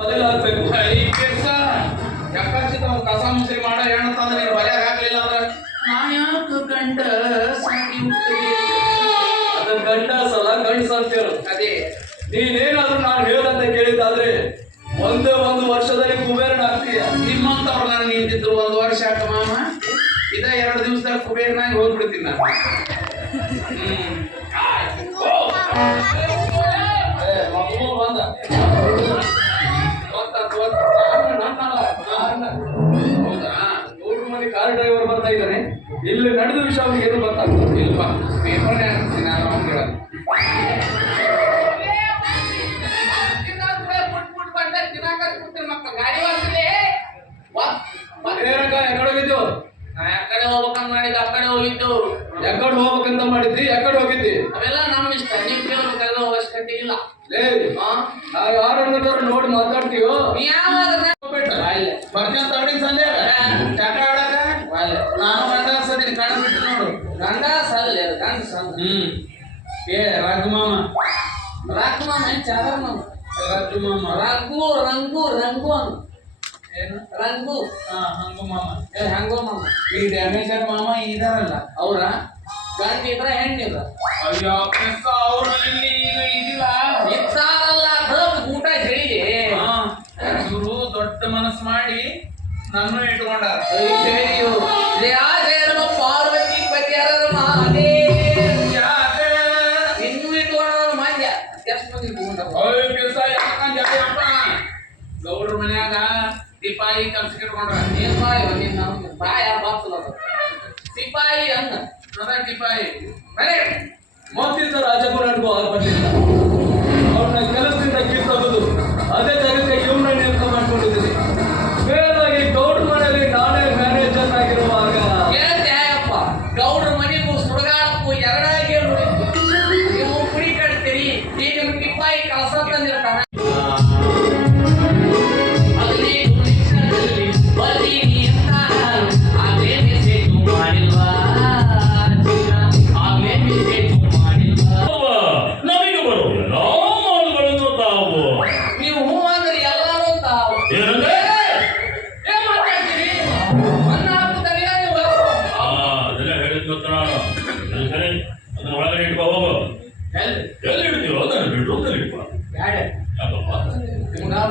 ಬದಲಾಗಬೇಕು. ಈ ಕೆಲಸ ಯಾಕಂತ ಕಸ ಮುಸ್ರಿ ಮಾಡೋ ಏನಂತಂದ್ರೆ ನೀನು ಬಲಿಯಾಗ ಹಾಕ್ಲಿಲ್ಲ ಅಂದ್ರೆ ನಾಯಾಕ ಗಂಡ ಸಾಗಿ ಅದ ಗಂಡ ಸಲ ಗಂಡಸ ಅಂತ ಹೇಳು. ಅದೇ ನೀನೇನಾದ್ರೂ ನಾನು ಹೇಳಂತ ಕೇಳಿದ್ದಾದ್ರೆ ಒಂದೇ ಒಂದು ವರ್ಷದಲ್ಲಿ ಕುಬೇರನ ಆಗ್ತೀಯ. ನಿಮ್ಮಂತವ್ರು ನಾನು ನಿಂತಿದ್ರು 1 ವರ್ಷ ಆಟ ಮಾಮ ಇದ 2 ದಿವಸದಾಗ ಕುಬೇರನಾಗಿ ಹೋಗ್ಬಿಡ್ತೀನಿ ನಾನು. ಬಂದ ಹೌದಾ? 3 ಮಂದಿ ಕಾರ್ ಡ್ರೈವರ್ ಬರ್ತಾ ಇದ್ದಾನೆ. ಇಲ್ಲಿ ನಡೆದ ವಿಷಯ ಅವ್ರಿಗೆ ಏನು ಗೊತ್ತಾಗ್ತದೆ ಇಲ್ವಾ? ಪೇಪರ್ನೇ ಆಗ್ತೀನಿ ನಾನು ಅವ್ನು ಹೇಳೋದು. ಯಾಕಡೆ ಹೋಗ್ಬೇಕಂತ ಮಾಡಿದ್ದು ಆ ಕಡೆ ಹೋಗಿದ್ದು. ಯಾಕಡೆ ಹೋಗ್ಬೇಕಂತ ಮಾಡಿದ್ದಿ? ಯಾಕಡೆ ಹೋಗಿದ್ದಿ? ಅವೆಲ್ಲ ನಮ್ಮ ಇಷ್ಟ. ನೀವು ಕೇಳ್ಬೇಕಲ್ಲ ಅವಶ್ಯಕತೆ ಇಲ್ಲ. ಯಾರು ನೋಡಿ ಮಾತಾಡ್ತೀವೋ ಬರ್ಕಂತ ಅವಡಿಗೆ ಸಂಜೆ ಟಾಟ ಆಡಾಗ ನಾನು ಗಂಡ ಸದಿನಿ ಕಣ ಬಿಟ್ಟು ನೋಡು. ಗಂಡ ಸಲ್ಲ ಗಂಡ ಸಲ್ಲ. ಏ ರಾಘುಮಾಮ ರಾಘುಮಾಮ ಚಾದರ್ ನಾವು ರಾಘುಮಾಮ ರಘು ರಂಗು ರಂಗು ಅನ್ನು ಏನು ರಂಗು ಹಂಗು ಮಾಮ ಹಂಗೋ ಮಾಮ. ಈ ಡ್ಯಾಮೇಜರ್ ಮಾಮ ಇದಾರಲ್ಲ ಅವ್ರ ಗಂಡ ಇದ್ರ ಹೆಣ್ಣಿದ್ರ ಅಯ್ಯೋ ಅವ್ರು ಇಲ್ಲಿ ಈಗ ಇದಿಲ್ಲ ಇರ್ತಾರಲ್ಲ ಊಟ ಹೇಳಿದೆ. ಇವರು ದೊಡ್ಡ ಮನಸ್ಸು ಮಾಡಿ ನನ್ನ ಇಟ್ಕೊಂಡಾರ. ಪಾರ್ವತಿ ಪತಿಯರ ಇನ್ನೂ ಇಟ್ಕೊಂಡ ಮಂದ್ಯ ಎಷ್ಟು ಮಂದಿ ಗೌಡ್ರ ಮನ್ಯಾಗ ದೀಪಾಯಿ ಕಲ್ಸಿಟ್ಕೊಂಡ್ರ. ಬಾಯ ಬಾಪ್ಸಲ ಸಿಪಾಯಿ ಅನ್ನ ದೀಪಾಯಿ ಮೊದಲಿಂದ ರಾಜಗುರು ಬರ್ಲಿಲ್ಲ. ಅವ್ರನ್ನ ಕೆಲಸದಿಂದ ಕಿತ್ತೋಗುದು ಅದೇ ಜಾಗಕ್ಕೆ ಇವ್ರನ್ನ ನೇಮಕ ಮಾಡ್ಕೊಂಡಿದ್ದೀನಿ. ಮೇಲಾಗಿ ಗೌಡ್ರ ಮನೆಯಲ್ಲಿ ನಾನೇ ಮ್ಯಾನೇಜರ್ ಆಗಿರುವಾಗ ಹೇಳ್ತೇಯಪ್ಪ ಗೌಡ್ರ ಮನೆಗೂ ಸುಡಗಾಡಕ್ಕೂ ಎರಡಾಗಿ ನೀವು ಕುಡಿ ಕಟ್ತೀರಿ. ಈಗ ಸಿಪಾಯಿ ಕಳಸ ತಂದಿರ್ತಾನ.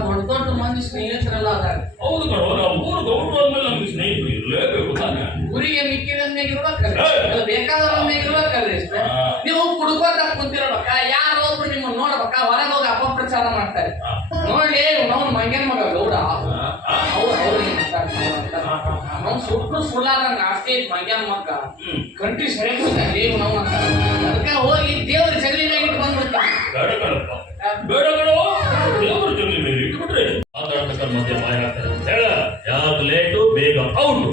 ದೊಡ್ಡ ದೊಡ್ಡ ಮಂದಿ ಸ್ನೇಹಿತರೆಲ್ಲ ಅದಾರ. ಹೌದು ಊರು ಗೌಡ್ರು ಅಂದ್ಮೇಲೆ ನಮ್ಗೆ ಸ್ನೇಹಿತರು ಇರಲೇಬೇಕು ತಾನೆ. ಊರಿಗೆ ಮಿಕ್ಕಿದಂದಾಗ ಇರ್ಬೇಕಲ್ಲ, ಬೇಕಾದವ್ರಂದಾಗ ಇರ್ಬೇಕಲ್ರಿ. ನೀವು ಕುಡ್ಕೋತ ಕುಂತಿರ್ಬೇಕ, ಯಾರು ಒಬ್ರು ನಿಮ್ಮನ್ನ ನೋಡ್ಬೇಕ, ಹೊರಗೆ ಹೋಗಿ ಅಪಪ್ರಚಾರ ಮಾಡ್ತಾರೆ. ನೋಡಿ ನಾವು ಮಂಗನ್ ಮಗ ಗೌಡ ನಾವು ಸುಟ್ಟು ಸುಳ್ಳಾದಂಗ ಆಸ್ತಿ ಮಂಗ್ಯಾನ ಮಗ ಕಂಟ್ರಿ ಸರಿಯಾಗಿ ನಾವು ಅಂತ ಅದಕ್ಕೆ ಹೋಗಿ ದೇವ್ರ ಜಗಲಿ ಮ್ಯಾಗ ಇಟ್ಟು ಬಂದ್ಬಿಡ್ತಾರೆ. ದೇವ್ರ ಜಗಲಿ ಮೇಲೆ ಇಟ್ಬಿಟ್ರೆ ಮಾತಾಡ್ತಕ್ಕ ಮಧ್ಯೆ ಮಾಯ ಆಗ್ತಾರೆ ಅಂತ ಹೇಳ. ಯಾವ್ದು ಲೇಟು ಬೇಗ ಔಟು.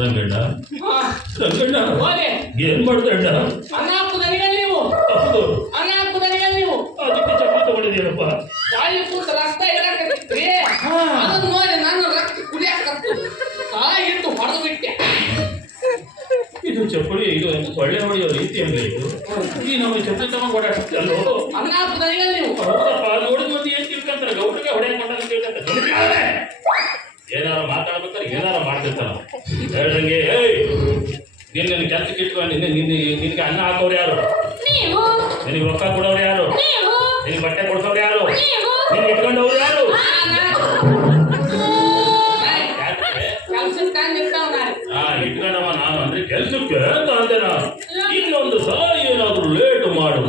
ರಂಗಣ್ಣ ರಂಗಣ್ಣ ಏನ್ ಮಾಡ್ತಾ ಅಣ್ಣ? ಅನ್ನ ಹಾಕುದನಿಯಲ್ಲಿ ನೀವು ಹೌದು ಅನ್ನ ಹಾಕುದನಿಯಲ್ಲಿ ನೀವು ಅದಕ್ಕೆ ಚಪ್ಪಲಿ ತಗೊಂಡಿದ್ದೀರಪ್ಪ. ತಾಯಿ ಕೂತ ರಸ್ತೆ ಇಡಕತ್ತಿ ಅದನ್ನ ನೋಡಿ ನನ್ನ ರಕ್ತ ಕುಡಿಯಾಕತ್ತು ತಾಯಿ ಇಟ್ಟು ಹೊಡೆದು ಬಿಟ್ಟೆ. ಇದು ಚಪ್ಪಲಿ ಇದು ಸೊಳ್ಳೆ ಹೊಡೆಯೋ ರೀತಿ ಅಂದ್ರೆ ಇದು ಈ ನಮ್ಮ ಚಪ್ಪಲಿ ತಗೊಂಡು ಓಡಾಡ್ತಲ್ಲೋ. ಅನ್ನ ಹಾಕುದನಿಯಲ್ಲಿ ನೀವು ನೋಡಿದ ಮಂದಿ ಏನ್ ತಿಳ್ಕೊಂತಾರೆ? ಗೌಡ್ರಿಗೆ ಹೊಡೆಯಕ್ ಮಾತಾಡ ತಿಳ್ಕೊಂತಾರೆ. ಏನಾರು ಮಾತಾಡ್ಬೇಕಾದ್ರೆ ಏನಾರು ಮಾಡ್ತಿರ್ತಾನ. ಹೇಳ್ದಂಗೆ ನಿನ್ನ ಕೆಲ್ಸಕ್ಕೆ ಇಟ್ಕೊಂಡು ನಿನಗೆ ಅನ್ನ ಹಾಕೋರು ಯಾರು? ನಿನಗೆ ರೊಕ್ಕ ಕೊಡೋರು ಯಾರು? ನಿನಗೆ ಬಟ್ಟೆ ಕೊಡ್ಸೋರು ಯಾರು? ನಿನ್ ಇಟ್ಕೊಂಡವ್ರು ಯಾರು? ಇಟ್ಕೊಂಡವ ನಾನು ಅಂದ್ರೆ ಕೆಲ್ಸಕ್ಕೆ ಅಂತ ಅಂದೆ ನಾನು. ಇನ್ನೊಂದು ಸಲ ಏನಾದ್ರು ಲೇಟ್ ಮಾಡು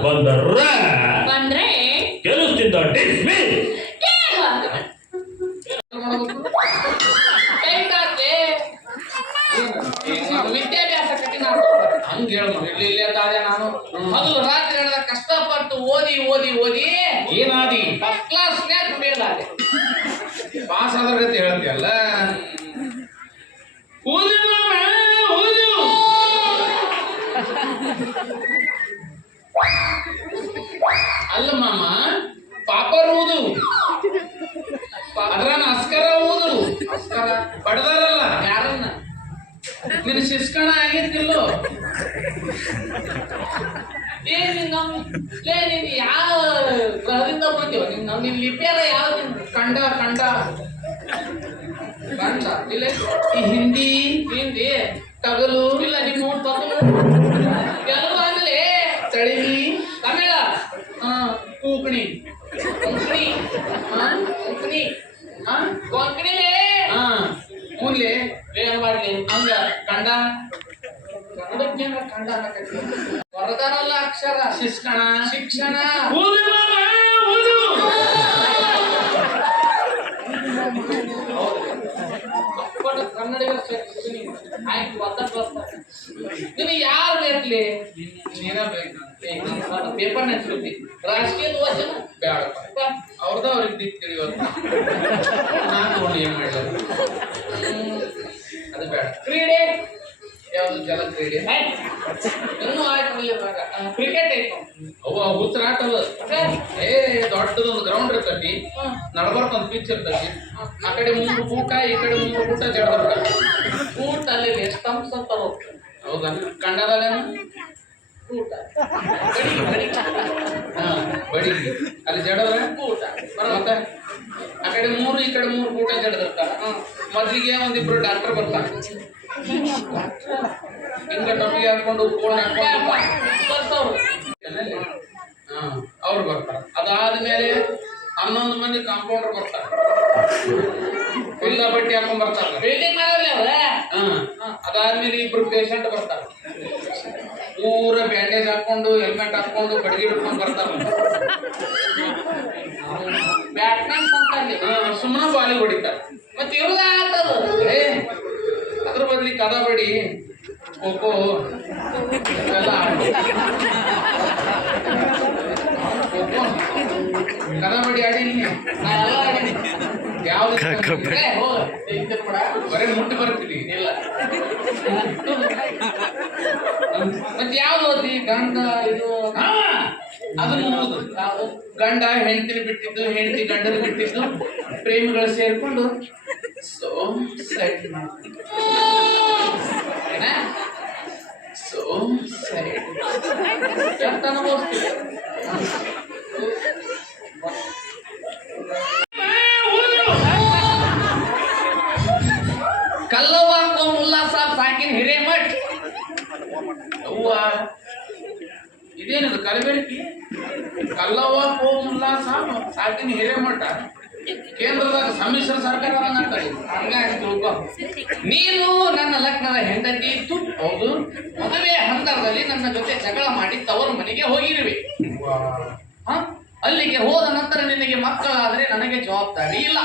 ಬಂದ್ರೆ ಕೆಲಸದಿಂದ ಡಿಸ್ಮಿಸ್. ವಿದ್ಯಾಭ್ಯಾಸ ಕಠಿಣ ಹಂಗ ಹೇಳ ಇಲ್ಲಿ ನಾನು ಮೊದಲು ರಾತ್ರಿ ಹೇಳಿದ ಕಷ್ಟಪಟ್ಟು ಓದಿ ಓದಿ ಓದಿ ಏನಾದಿ ಫಸ್ಟ್ ಕ್ಲಾಸ್ ಬೇಡಾದೆ ಪಾಸ್ ಆದ್ರೆ ಅಂತ ಹೇಳ್ತೀಯಲ್ಲ. ಅಲ್ಲ ಮಾಮ ಪಾಪರುವುದು ಶಿಸ್ಕಣ ಆಗಿತ್ತಿಲ್ಲೋ ನೀನ್ ಯಾವ ಗ್ರಹದಿಂದ ಬಂದೀವ ನಿನ್ ಲಿಪಿಯಾರ ಯಾವ್ದು ಕಂಡ ಕಂಡ ಗಂಡ ಇಲ್ಲ ಈ ಹಿಂದಿ ಹಿಂದಿ ತಗಲು ಇಲ್ಲ ನಿಮ್ಮ ಕೆಲವು ಆಮೇಲೆ ತಳಿವಿ ತಮಿಳ ಕೂಕಣಿ ಕೊಂಕಣಿ ಕೊಂಕಣಿ ಕೊಂಕಣಿಲೇ ಮುಂದೆ ಏನ್ ಮಾಡ್ಲಿ ಹಂಗ ಕಂಡ ಕನ್ನಡಕ್ಕೆ ಕಂಡ ಅನ್ನಕತ್ತಿ ಹೊರದಾರಲ್ಲ ಅಕ್ಷರ ಶಿಸ್ಕಣ ಶಿಕ್ಷಣ ಕನ್ನಡಿಗರ ಆಯ್ತು ನಿನಗೆ ಯಾರು ಬೇಕ್ಲಿ ನೀನ ಬೇಕು ಪೇಪರ್ ನೆನ್ಸ್ಬಿಡ್ತಿ ರಾಜಕೀಯ ವಚನ ಬೇಡಪ್ಪ ಅವ್ರದ ಅವ್ರಿಗೆ ದಿಕ್ ತಿಳಿಯೋದು ನಾನು ನೋಡಿ ಏನ್ ಮಾಡಿಲ್ಲ ಅದು ಬೇಡ ಕ್ರೀಡೆ ಯಾವ್ದು ಜಲ ಕ್ರೀಡೆ ಇನ್ನೂ ಆಯ್ತು ಕ್ರಿಕೆಟ್ ಐತು ಅವು ಹುಚ್ಚರ ಆಟ ಅದ ಏ ದೊಡ್ಡದೊಂದು ಗ್ರೌಂಡ್ ಇರ್ತೈತಿ ನಡ್ಬರ್ಕ ಒಂದು ಪಿಚ್ ಇರ್ತೈತಿ ಆ ಕಡೆ 3 ಊಟ ಈ ಕಡೆ 3 ಊಟ ಜಡ್ಬರ್ಕ ಊಟ ಅಲ್ಲಿ ಸ್ಟಂಪ್ಸ್ ಅಂತ ಹೋಗ್ತದೆ ಹೌದಾ ಕಂಡದಲ್ಲೇನು ಊಟ ಬಡಿ ಅಲ್ಲಿ ಜಡದ್ರ ಊಟ ಮತ್ತೆ ಆ ಕಡೆ 3 ಈ ಕಡೆ 3 ಊಟ ಜಡದಿರ್ತಾರ ಮೊದ್ಲಿಗೆ ಒಂದಿಬ್ರು ಡಾಕ್ಟರ್ ಬರ್ತಾರೆ ಹಿಂಗ ಟೊಪಿಗೆ ಹಾಕೊಂಡು ಕೋಣ ಹಾಕೊಂಡು ಅವ್ರು ಬರ್ತಾರೆ ಅದಾದ್ಮೇಲೆ 11 ಮಂದಿ ಕಾಂಪೌಂಡರ್ ಬರ್ತಾರೆ ಎಲ್ಲ ಬಟ್ಟೆ ಹಾಕೊಂಡ್ ಬರ್ತಾರೆ ಬಿಲ್ಡಿಂಗ್ ಮಾಡಲ್ಲ ಅವ್ರ ಅದಾದ್ಮೇಲೆ 2 ಪೇಷಂಟ್ ಬರ್ತಾರೆ ಪೂರ ಬ್ಯಾಂಡೇಜ್ ಹಾಕೊಂಡು ಹೆಲ್ಮೆಟ್ ಹಾಕೊಂಡು ಬಡಗಿ ಹಿಡ್ಕೊಂಡು ಬರ್ತಾರೆ ಬ್ಯಾಟ್ಮನ್ ಅಂತಾರ್ಲಿ ಸುಮ್ಮನೆ ಬಾಲಿಗೆ ಹೊಡಿತಾರೆ ಮತ್ತೆ ಇವ್ರದ ಆಟದು ಏ ಅದ್ರ ಬದ್ಲಿ ಕಬಡ್ಡಿ ಖೋಖೋ ಎಲ್ಲ ಖೋಖೋ ಕಬಡ್ಡಿ ಆಡಿನಿ ನಾ ಎಲ್ಲ ಆಡೀನಿ. ಯಾವ್ದು ಏ, ಹೋಗು. ಇಂಥ ಕೂಡ ಬರೀ ಮುಟ್ಟಿ ಬರ್ತೀನಿ ಇಲ್ಲ ಮತ್ತೆ ಯಾವ್ದು ಓದಿ ಗಂಡ ಇದು ಅದನ್ನು ಓದು ಯಾವ್ದು ಗಂಡ ಹೆಂಡತಿನ ಬಿಟ್ಟಿದ್ದು ಹೆಂಡತಿ ಗಂಡನ ಬಿಟ್ಟಿದ್ದು ಪ್ರೇಮಿಗಳು ಸೇರ್ಕೊಂಡು ಸೋ ಸೈಡ್ ಏನ ಸೋ ಸೈಡ್ ಎಷ್ಟು ಅನುಭವಿಸ್ತೀವಿ ಕಲ್ಲವ್ವ ಮುಲ್ಲಾ ಸಾಬ್ ಸಾಕಿನ ಹಿರೇಮಠ್ ಅವ್ವ ಇದೇನದು ಕಲಬೆರಕಿ ಕಲ್ಲವ್ವ ಪೋ ಮುಲ್ಲಾ ಸಾಬ್ ಸಾಕಿನ ಹಿರೇಮಠ ಕೇಂದ್ರದಾಗ ಸಮ್ಮಿಶ್ರ ಸರ್ಕಾರ ಹಂಗಾಗಿ ತಿಳ್ಕೊ ನೀನು ನನ್ನ ಲಗ್ನದ ಹೆಂಡತಿ ಇತ್ತು ಹೌದು ಮದುವೆ ಹಂತದಲ್ಲಿ ನನ್ನ ಜೊತೆ ಜಗಳ ಮಾಡಿ ತವರು ಮನೆಗೆ ಹೋಗಿರುವೆ ಹ? ಅಲ್ಲಿಗೆ ಹೋದ ನಂತರ ನಿನಗೆ ಮಕ್ಕಳಾದರೆ ನನಗೆ ಜವಾಬ್ದಾರಿ ಇಲ್ಲ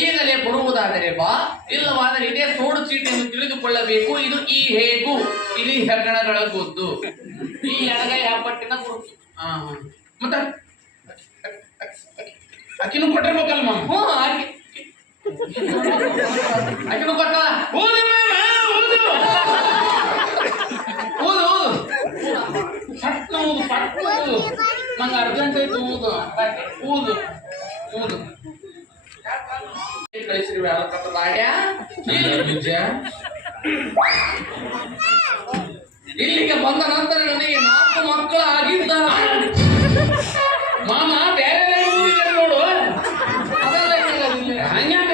ಈಗಲೇ ಬರುವುದಾದರೆ ಬಾ ಇಲ್ಲವಾದರೆ ಇದೇ ಸೋಡು ಚೀಟಿಯನ್ನು ತಿಳಿದುಕೊಳ್ಳಬೇಕು ಇದು ಈ ಹೇಗೂ ಇಲ್ಲಿ ಹೆಗ್ಗಣಗಳ ಗೊದ್ದು ಈ ಎಡಗೈ ಹೆಬ್ಬಟ್ಟಿನ ಗುರುತು ಮತ್ತೆ ಅಕ್ಕಿನೂ ಕೊಟ್ಟಿರ್ಬೇಕಲ್ಲ ಮಾಮ ಹ್ಞೂ ಆಕೆ ಆಕೆನು ಕೊಟ್ಟಲ್ಲ ಓದು ಓದು ಓದು ಓದು ಪಟ್ನ ಓದು ಪಟ್ನ ಓದು ನಂಗೆ ಅರ್ಜೆಂಟ್ ಐತೆ ಓದು ಓದು ಓದು ಕಳಿಸಿರಿ ಯಾರ ಕಟ್ಟ ಬಾಡ್ಯಾ ನಿಜ ಇಲ್ಲಿಗೆ ಬಂದ ನಂತರ ನನಗೆ 4 ಮಕ್ಕಳು ಆಗಿದ್ದಾರೆ ಮಾಮ ಬೇರೆ ನೋಡು ಅದೆಲ್ಲ ಹಂಗ್ಯಾಕ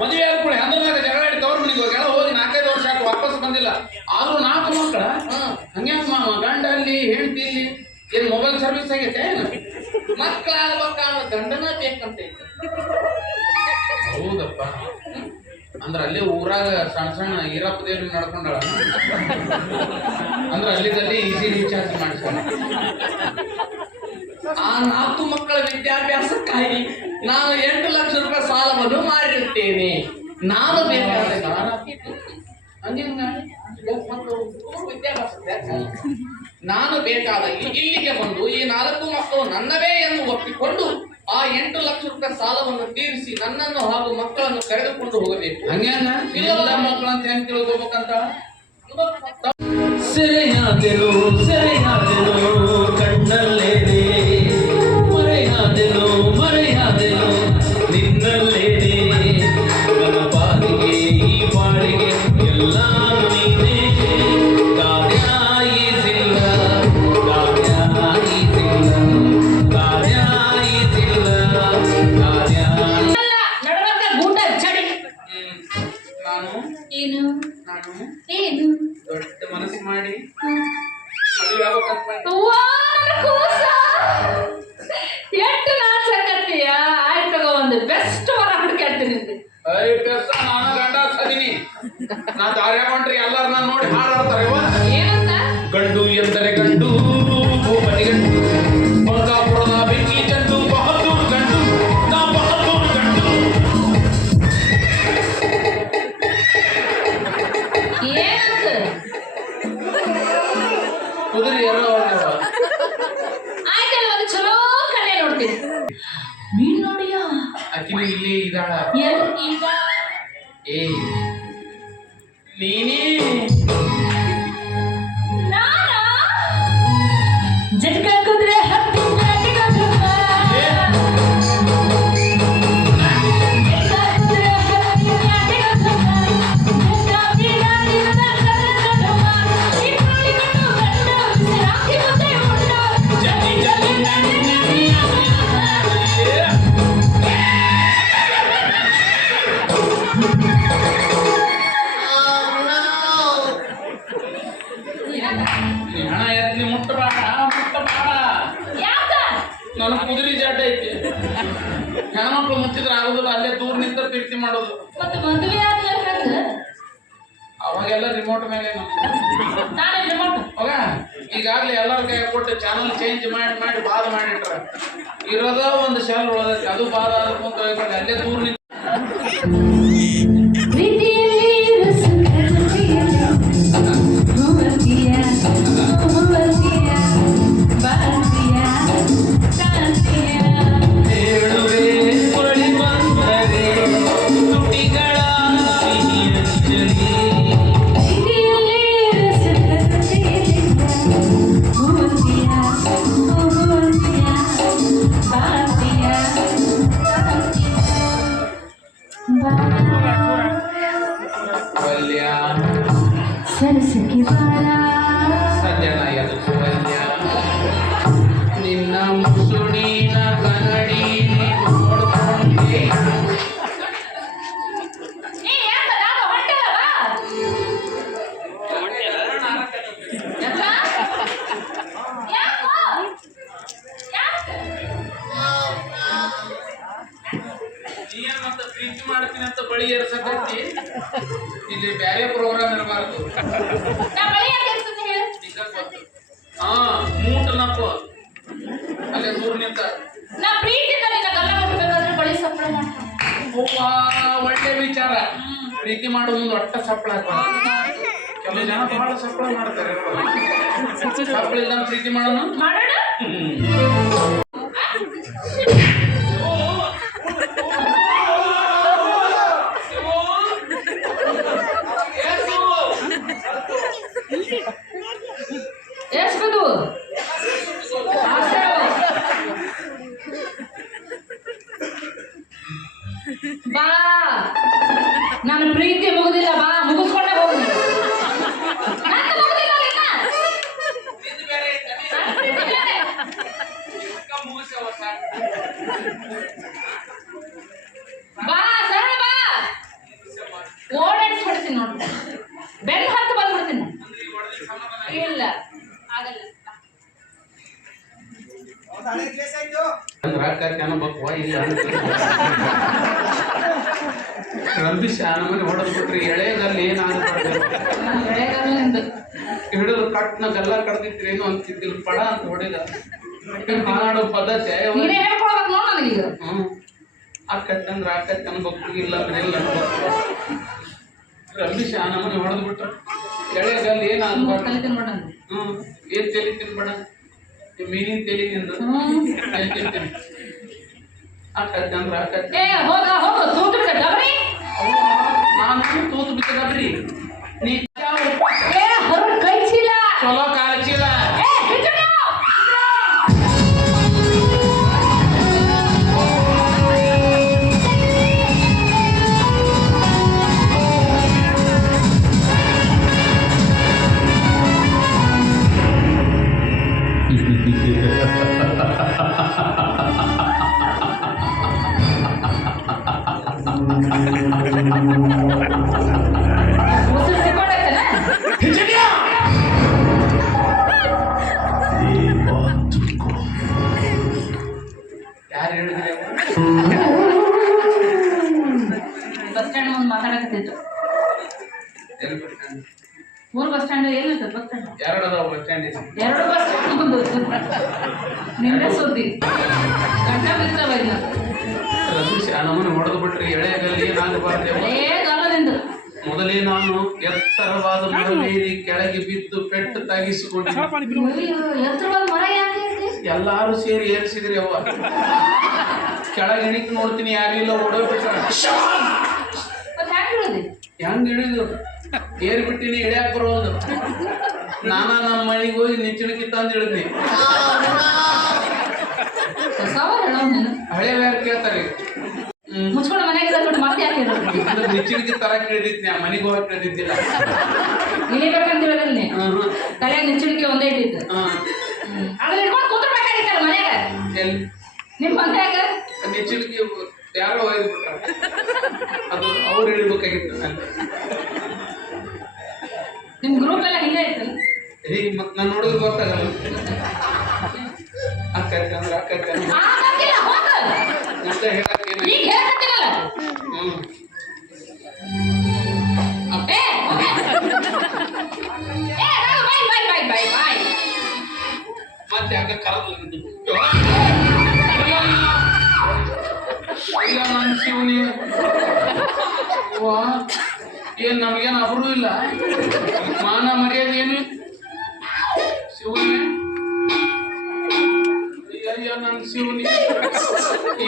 ಮದುವೆ ಆಗ್ಬಿಡಿ ಹಂದ್ರದಾಗ ಜಗಳಾಡಿ ತವ್ರ ಮನೆಗೆ ಹೋಗಿ ಹೋಗಿ 4-5 ವರ್ಷ ಆಗಿ ವಾಪಸ್ ಬಂದಿಲ್ಲ ಆದ್ರೂ 4 ಮಕ್ಕಳ ಹಂಗ್ಯಾಕ ಮಾಮ ಗಂಡ ಅಲ್ಲಿ ಹೆಂಡತಿ ಇಲ್ಲಿ ಏನ್ ಮೊಬೈಲ್ ಸರ್ವಿಸ್ ಆಗೈತೆ ಮಕ್ಕಳಾಗ್ಬೇಕಾದ್ರೆ ಗಂಡನ ಬೇಕಂತ ಐತೆ ಹೌದಪ್ಪ ಅಂದ್ರ ಅಲ್ಲಿ ಊರಾಗ ಸಣ್ಣ ಸಣ್ಣ ಈರಪ್ಪ ದೇವ್ರಿ ನಡ್ಕೊಂಡಾಳ ಅಂದ್ರ ಅಲ್ಲಿದಲ್ಲಿ ಈಸಿ ರೀಚಾರ್ಜ್ ಮಾಡಿಸ್ತಾಳ ಆ 4 ಮಕ್ಕಳ ವಿದ್ಯಾಭ್ಯಾಸಕ್ಕಾಗಿ ನಾನು 8 ಲಕ್ಷ ರೂಪಾಯಿ ಸಾಲವನ್ನು ಮಾಡಿರುತ್ತೇನೆ ನಾನು ಬೇಕಾದ ನಾನು ಬೇಕಾದಲ್ಲಿ ಇಲ್ಲಿಗೆ ಬಂದು ಈ 4 ಮಕ್ಕಳು ನನ್ನವೇ ಎಂದು ಒಪ್ಪಿಕೊಂಡು ಆ 8 ಲಕ್ಷ ರೂಪಾಯಿ ಸಾಲವನ್ನು ತೀರಿಸಿ ನನ್ನನ್ನು ಹಾಗೂ ಮಕ್ಕಳನ್ನು ಕರೆದುಕೊಂಡು ಹೋಗಬೇಕು ಹಂಗ್ಯಾಂಗ ಎಲ್ಲ ಮಕ್ಕಳು ಅಂತ ಹೆಂಗ್ ತಿಳ್ಕೊಬೇಕಂತ ಸೆರೆಯಾದೆನು ಕಣ್ಣಲ್ಲೇನೆ ಮರೆಯಾದೆನು ನಿನ್ನಲ್ಲೇನೆ ನನ್ನ ಪಾಲಿಗೆ ಈ ಬಾಳಿಗೆ ಎಲ್ಲ ನಾ ದಾರ್ಯಾಗ ಹೊಂಟ್ರಿ ಎಲ್ಲಾರು ನಾನು ನೋಡಿ ಹಾಡಾಡ್ತಾರೆ ಇವ ಏನಂತ ಗಂಡು ಎಂದರೆ ಗಂಡು ಭೂಪತಿ ಗಂಡು ಬಂಗಾಪುರದ ಬೆಂಕಿ ಚಂಡು ಬಹದ್ದೂರು ಗಂಡು ನಾ ಬಹದ್ದೂರು ಗಂಡು ಏನಂತ ಕುದುರೆ ಎಲ್ಲ ಹೊಡೆಯವ ಆಯ್ತಲ್ಲ ಒಂದು ಚಲೋ ಕಡೆ ನೋಡ್ತೀನಿ ನೀನ್ ನೋಡಿಯ ಅಕ್ಕಿನ ಇಲ್ಲಿ ಇದಾಳ ಈಗ ಏ ನೀನೇ ಜಟ್ಕ ಕುದ್ರೆ ಹತ್ತಿ ನಾಟಕ ಧರ್ಮ. ಜಟ್ಕ ಕುದ್ರೆ ಹತ್ತಿ ನಾಟಕ ಧರ್ಮ. ಜಟ್ಕ ಬಿಡಾಡಿ ಧರ್ಮ ಧರ್ಮ. ಇಬ್ಬರು ಗಂಡು ಗಂಡು ರಾತ್ರಿ ಮುದ್ದೆ ಉಂಡು. ಜಟ್ಟಿ ಜಟ್ಟಿ ನಡಿ ನಡಿ ನೀ ಹಣ ಎತ್ತಿ ಮುಟ್ಟಬೇಡ ಯಾಕ ನನ್ನ ಕುದುರೆ ಜಾಟ ಐತಿ ಹೆಣ್ಮಕ್ಳು ಮುಚ್ಚಿದ್ರೆ ಆಗೋದಿಲ್ಲ ಅಲ್ಲೇ ದೂರ ನಿಂತ ಪ್ರೀತಿ ಮಾಡೋದು ಮತ್ತೆ ಮದುವೆ ಆದ್ಮೇಲೆ ಅವಾಗೆಲ್ಲ ರಿಮೋಟ್ ಮೇಲೆ ನಾನೇ ರಿಮೋಟ್ ಅವಾಗ ಈಗಾಗಲೇ ಎಲ್ಲರ ಕೈ ಕೊಟ್ಟು ಚಾನಲ್ ಚೇಂಜ್ ಮಾಡಿ ಬಾದ ಮಾಡಿಟ್ರ ಇರೋದ ಒಂದು ಶಾಲ್ ಉಳದೈತಿ ಅದು ಬಾದ ಆದ ಮುಂದೆ ಹೋಗ್ಕೊಂಡು ಅಲ್ಲೇ ದೂರ ನಿಂತ ಪ್ರೀತಿಯಲ್ಲಿ ಹೇಳುವೆ ಬಳಿ ಬಂದರೆ ತುಟಿಗಳ ಸಿಹಿಯಂಜಲಿ ವಲ್ಯ ಸರಸಕ್ಕೆ ಬಾಳ ಸಜ್ಜನ ಎದಕ್ಕೆ ವಲ್ಯ ನಿನ್ನ ಮುಸುಡಿನ ಕನ್ನಡಿ ನೋಡ್ಕೊಂಡೆ ನೀನ್ ಮತ್ತೆ ಪ್ರೀತಿ ಮಾಡ್ತೀನಿ ಅಂತ ಬಳಿ ಏರ್ಸಕತ್ತಿ ಇಲ್ಲಿ ಬೇರೆ ಪ್ರೋಗ್ರಾಮ್ ಇರಬಾರ್ದು ಹಾ ಮೂಟನಪ್ಪ ಅಲ್ಲೇ ದೂರ ನಿಂತ ನಾ ಪ್ರೀತಿ ಗಲ್ಲ ಮುಟ್ಬೇಕಾದ್ರೆ ಬಳಿ ಸಪ್ಳ ಮಾಡ್ತಾನೆ ಒಳ್ಳೆ ವಿಚಾರ ಪ್ರೀತಿ ಮಾಡೋ ಮುಂದೆ ಒಟ್ಟ ಸಪ್ಪಳ ಕೆಲವು ಜನ ಬಹಳ ಸಪ್ಪಳ ಮಾಡ್ತಾರೆ ಸಪ್ಪಳ ಇಲ್ಲ ಪ್ರೀತಿ ಮಾಡೋಣ ಮಾಡೋಣ ಎಷ್ಟದು ಬಾ ನನ್ನ ಪ್ರೀತಿ ಮುಗುದಿಲ್ಲ ಬಾ ಮುಗಿಸ್ಕೊಂಡೆ ಹೋಗಿ ಬಾ ಸರಳ ಬಾ ಓಡಾಡಿಸ್ಬಿಡ್ತೀನಿ ನೋಡಿ ಬೆನ್ನು ಹತ್ತು ಬಂದ್ಬಿಡ್ತೀನಿ ಇಲ್ಲ ಆಗಲ್ಲ ರಂಬಿ ಶಾನಮನೆ ಹೊಡೆದ್ ಬಿಟ್ರಿ ಎಳೆಗಲ್ಲಿ ಏನಾಗುತ್ತೆ ಹಿಡಿದು ಕಟ್ನ ಗಲ್ಲ ಕಡ್ದಿತ್ರಿ ಏನು ಅಂತಿದ್ದಿಲ್ಲ ಪಡ ಅಂತ ಹೊಡೆದ ಮಾತಾಡೋ ಪದ್ಧತಿ ನೀನೇ ಹೇಳ್ಕೊಳ್ಬೇಕು ನೋಡು ನನಗೀಗ ಆಕತ್ತಂದ್ರ ಆಕತ್ತ ಅನ್ಬೇಕು ಇಲ್ಲ ಅಂದ್ರೆ ಇಲ್ಲ ರಂಬಿ ಶಾನಮನೆ ಹೊಡೆದ್ ಬಿಟ್ರ ಎಳೆಗಲ್ಲಿ ಏನಾಗ್ಬಾರ್ದು ತಲೆ ತಿನ್ಬೇಡ ಏನ್ ತಲೆ ತಿನ್ಬೇಡ ಮೀನಿನ ತಲೆ ತಿಂದು ತಿಂತೀನಿ ಆಕತ್ತಂದ್ರ ಆಕತ್ತ ಏ ಹೋಗ ಹೋಗು ತೂತು ಬಿಡ ಡಬರಿ ನಾನು ತೂತು ಬಿದ್ದದ್ರಿ ನೀ ಏ ಹೊರ ಕೈ ಚೀಲ ಚಲೋ ಕಾಲ ಚೀಲ ಏ ಬಿಟ್ಟು ಉಸಿರು ಸಿಕ್ಕೊಂಡೈತಲ್ಲ ಯಾರು ಹೇಳಿದ್ರಿ ಬಸ್ ಸ್ಟ್ಯಾಂಡ್ ಮುಂದೆ ಮಾತಾಡಕತ್ತಿತ್ತು ಎಲ್ಲಿ ಮೂರು ಬಸ್ ಸ್ಟ್ಯಾಂಡ್ ಏನಿರ್ತದೆ ಬಸ್ ಸ್ಟ್ಯಾಂಡ್? ಎರಡು ಅದಾವ ಬಸ್ ಸ್ಟ್ಯಾಂಡ್ ಇದೆ. ಎರಡು ಬಸ್ ಸ್ಟ್ಯಾಂಡ್ ಒಂದು ನಿನ್ನೆ ಸುದ್ದಿ ಗಂಟ ಬಿಡ್ತಾವ ಇಲ್ಲ ರಮೇಶ್ ಆ ನಮ್ಮನ್ನು ಹೊಡೆದು ಬಿಟ್ರಿ ಎಳೆಗಲ್ಲಿ ಏನಾಗಬಾರ್ದೇವ. ಏನಿಂದು ಮೊದಲೇ ನಾನು ಎತ್ತರವಾದ ಮರವೇರಿ ಕೆಳಗೆ ಬಿದ್ದು ಪೆಟ್ಟು ತಾಗಿಸಿಕೊಂಡಿದ್ದೆ. ಎತ್ತರವಾದ ಮರ ಯಾಕೆ ಎಲ್ಲಾರು ಸೇರಿ ಏರಿಸಿದ್ರಿ ಅವ್ವ. ಕೆಳಗೆ ಇಣಿಕ್ ನೋಡ್ತೀನಿ ಯಾರು ಇಲ್ಲ ಓಡೋಗ್ಬಿಟ್ರ. ಮತ್ತೆ ಹ್ಯಾಂಗ ಹೇಳಿದೆ? ಹೆಂಗ್ ಇಳಿದು ಏರ್ ಬಿಟ್ಟಿನಿ ಇಳಿಯಾಕ ಬರೋದು. ನಾನ ನಮ್ಮ ಮನೆಗೆ ಹೋಗಿ ನಿಚ್ಚಣಿಕೆ ತಂದು ಇಳಿದ್ನಿ. ಸವಾಲ್ ಹೇಳೋ ನೀನು ಹಳೆ ಯಾರು ಕೇಳ್ತಾರೆ ಮುಚ್ಕೊಂಡು ಮನೆಗೆ ಬಿಟ್ಟು ಮತ್ತೆ ಯಾಕೆ ಹೇಳೋದು? ನಿಚ್ಚಣಿಕೆ ತರಕ್ ಇಳಿದಿದ್ನಿ, ಆ ಮನೆಗೆ ಹೋಗಕ್ ಇಳಿದಿದ್ದಿಲ್ಲ. ಇಳಿಬೇಕಂತ ಹೇಳಿದ್ನಿ ತಲೆಯಾಗ ನಿಚ್ಚಣಿಕೆ ಒಂದೇ ಇಟ್ಟಿತ್ತು. ಅದ್ರ ಹಿಡ್ಕೊಂಡು ಕೂತ್ಬೇಕಾಗಿತ್ತಲ್ಲ ಮನ್ಯಾಗ ಎಲ್ಲಿ ನಿಮ್ ಮನ್ಯಾಗ ನಿಚ್ಚಣಿಕೆ ಯಾರೋ ಒಯ್ದ್ಬಿಟ್ರ. ಅದು ಅವ್ರು ಇಳಿಬೇಕಾಗಿತ್ತು. ನಿಮ್ ಗ್ರೂಪ್ ಎಲ್ಲ ಹಿಂಗೆ ಇತ್ತಲ್ಲ. ಮತ್ ನಾನು ನೋಡಿದ್ರೆ ಗೊತ್ತಾಗಲ್ಲ. ಅಕ್ಕೈತೆ ಅಂದ್ರೆ ಅಕ್ಕೈತೆ ಮತ್ತೆ ಹೇಳಕ್ ಏನ. ಈಗ ಹೇಳಕತ್ತೀನಲ್ಲ ಅಪ್ಪೇ ಮತ್ತೆ ಯಾಕೆ ಕರೆದು ಈಗ ನನ್ನ ಶಿವನಿ ಏನ್ ನಮಗೇನು ಅಬ್ರು ಇಲ್ಲ, ಮಾನ ಮರ್ಯಾದೆ ಏನು ಶಿವನಿ. ಅಯ್ಯೋ ನನ್ನ ಶಿವನಿ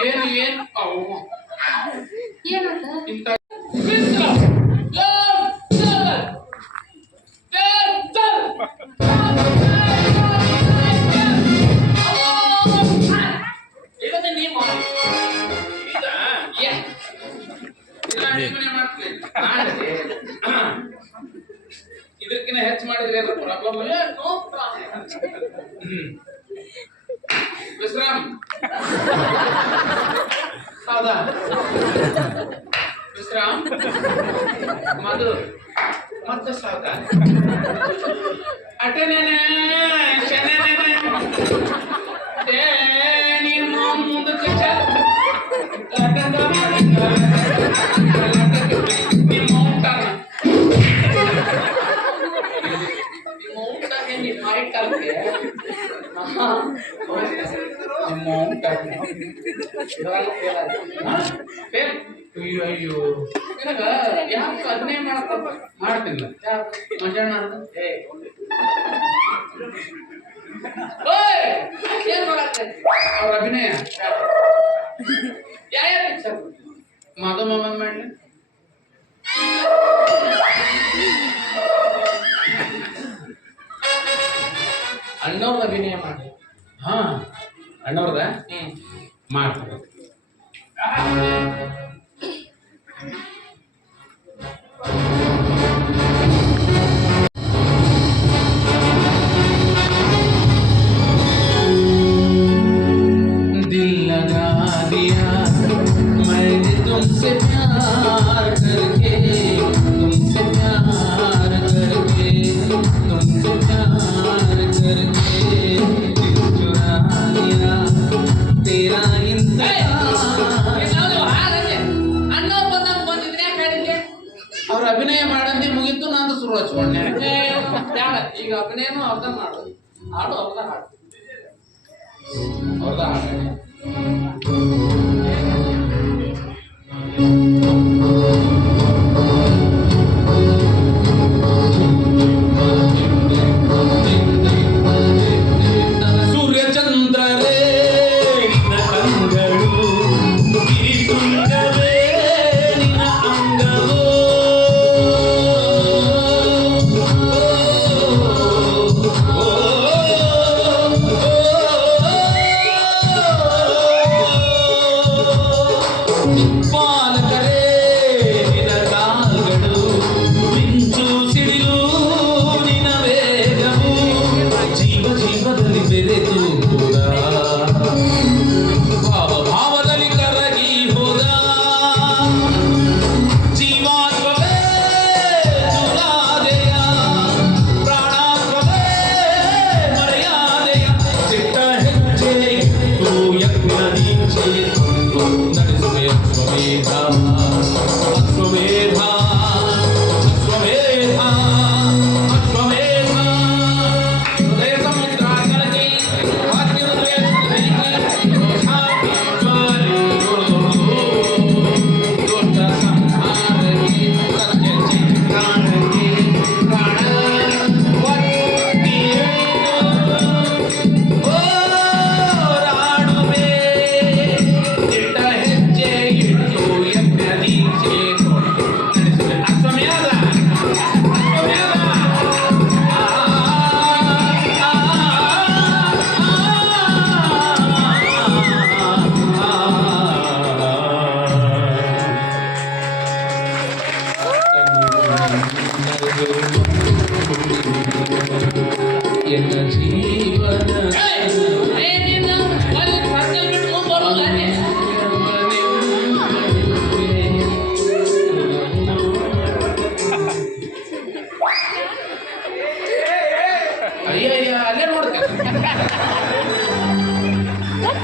ಏನು ಏನು ಅವು ಇಂಥ ಇದಕ್ಕಿಂತ ಹೆಚ್ಚು ಮಾಡಿದ್ರೆ ಪ್ರಾಬ್ಲಮ್ ಇಲ್ಲ. ವಿಶ್ರಾಮ್ ಹೌದಾ? ವಿಶ್ರಾಮ್ ಮಧು ಮತ್ತೆ ಸಾವುಕಾರ ಅಟನೇನೆ ಶನೇನೆ ನಿಮ್ಮ ಮುಂದಕ್ಕೆ ಅಯ್ಯೋ ನಿನಗ ಯಾಕೆ ಅದನ್ನೇ ಮಾಡ್ತಿಲ್ಲ ಮಂಜಣ್ಣ ಅವ್ರ ಅಭಿನಯ ಯಾವ ಪಿಕ್ಚರ್ ಮಾಧವ ಮಾಮನ್ ಮಾಡ್ಲಿ ಅಣ್ಣವ್ರದ ಅಭಿನಯ ಮಾಡಿ. ಹಾ ಅಣ್ಣವ್ರದ ಮಾಡ್ತಾರೆ. दिल लगा दिया मैंने तुमसे प्यार करके, तुमसे प्यार करके, तुमसे प्यार करके दिल चुरा लिया तेरा ಅವ್ರ ಅಭಿನಯ ಮಾಡಂದಿ ಮುಗಿತು, ನಾನು ಶುರು ಹಚ್ಕೊಂಡೆ. ಈಗ ಅಭಿನಯನೂ ಅರ್ಧ ಮಾಡೋದು, ಹಾಡು ಅರ್ಧ ಹಾಡು ಅರ್ಧ ಹಾಡು. ಸೂರ್ಯಚಂದ್ರರೇ ಕಂಗಳು ಗಿರಿತುಂಗವೇ ನಿನ್ನ ಅಂಗವೋ,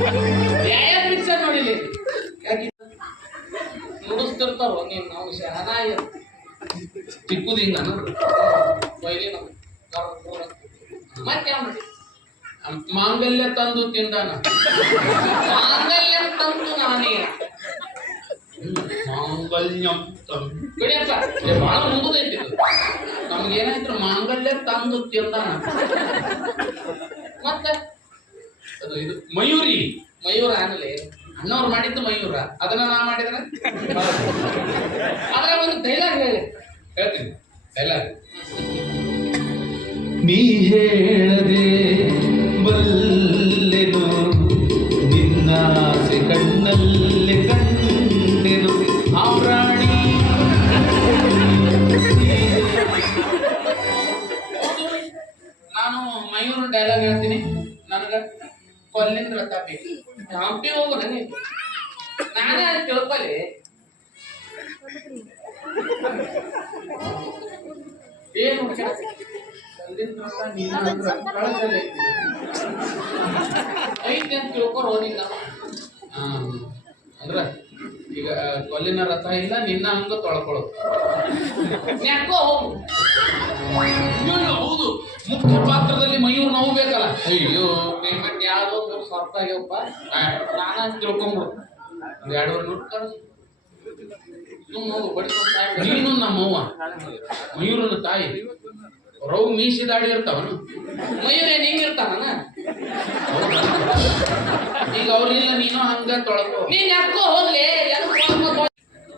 ಯಾವ ಪಿಕ್ಚರ್ ನೋಡಿಲಿ ಯಾಕೆ ನುಡಿಸ್ತಿರ್ತಾರೋ ನೀನು ನಾವು ಶಹನಾಯ ಚಿಕ್ಕದು ಹಿಂಗ ಅನ್ನೋದು ಕೊಯ್ಲಿ ನಾವು ಮತ್ತೆ ಯಾವ ನೋಡಿ ಮಾಂಗಲ್ಯ ತಂದು ತಿಂದಾನ ಮಾಂಗಲ್ಯ ತಂದು ನಾನೇ ಮಾಂಗಲ್ಯ ತಂದು ಬಿಡಿಯಪ್ಪ ಬಹಳ ಮುಂದೈತಿ ನಮ್ಗೇನಾಯ್ತು ಮಾಂಗಲ್ಯ ತಂದು ತಿಂದಾನ ಮತ್ತೆ ಅದು ಇದು ಮಯೂರಿ ಮಯೂರ ಆಮೇಲೆ ಅಣ್ಣವ್ರು ಮಾಡಿದ್ದು ಮಯೂರ ಅದನ್ನ ನಾ ಮಾಡಿದ್ರೆ ಅದ್ರ ಒಂದು ಡೈಲಾಗ್ ಹೇಳಿ ಹೇಳ್ತೀನಿ ಎಲ್ಲ ನೀ ಹೇಳದೆ ಬಲ್ಲೆನು ನಿನ್ನಾಸೆ ಕಣ್ಣಲ್ಲಿ ಕಂಡೆನು ಆ ಪ್ರಾಣಿ ನಾನು ಮಯೂರ ಡೈಲಾಗ್ ಹೇಳ್ತೀನಿ ನನಗ ಕೊಲ್ಲಿಂದ ರಥ ಬೇಕು ಹಂಪಿ ಹೋಗು ನನಗೆ ನಾನೇ ಅದು ತಿಳ್ಕೊಳ್ಳಿ ಏನು ಕೊಲ್ಲಿಂದ ರಥ ನೀನ ಅಂದ್ರ ಕಳಸಲ್ಲಿ ಐತೆ ಅಂತ ತಿಳ್ಕೊಂಡು ಹೋಗಿಲ್ಲ ಹಾ ಅಂದ್ರ ಈಗ ಕೊಲ್ಲಿನ ರಥ ಇಲ್ಲ ನಿನ್ನ ಹಂಗ ತೊಳ್ಕೊಳ್ಳೋದು ನೆಕ್ಕೋ ಹೋಗು ಅಯ್ಯೋ, ಹೌದು ಮುಖ್ಯ ಪಾತ್ರದಲ್ಲಿ ಮಯೂರ್ ನಾವು ಬೇಕಲ್ಲ ಅಯ್ಯೋ ಪೇಮೆಂಟ್ ಯಾವುದೋ ಒಂದು ಸ್ವಲ್ಪ ಆಗ್ಯವಪ್ಪ ನಾನು ತಿಳ್ಕೊಂಬಿಡು ಒಂದು 200 ನೋಟ್ ಕಳಿಸು ಸುಮ್ಮನೆ ಹೋಗು ಬಡಿಸ್ಕೊಂಡು ಸಾಯ್ಬಿಡು. ನೀನು ನಮ್ಮವ್ವ ಮಯೂರನ ತಾಯಿ ರವ್ ಮೀಸಿದಾಡಿ ಇರ್ತಾವನು ಮಯೂರೇನು ಹಿಂಗಿರ್ತಾನ ಈಗ ಅವ್ರಿಲ್ಲ ನೀನು ಹಂಗ ತೊಳ್ಕೊ ನೀನ್ ಯಾಕೋ ಹೋಗ್ಲಿ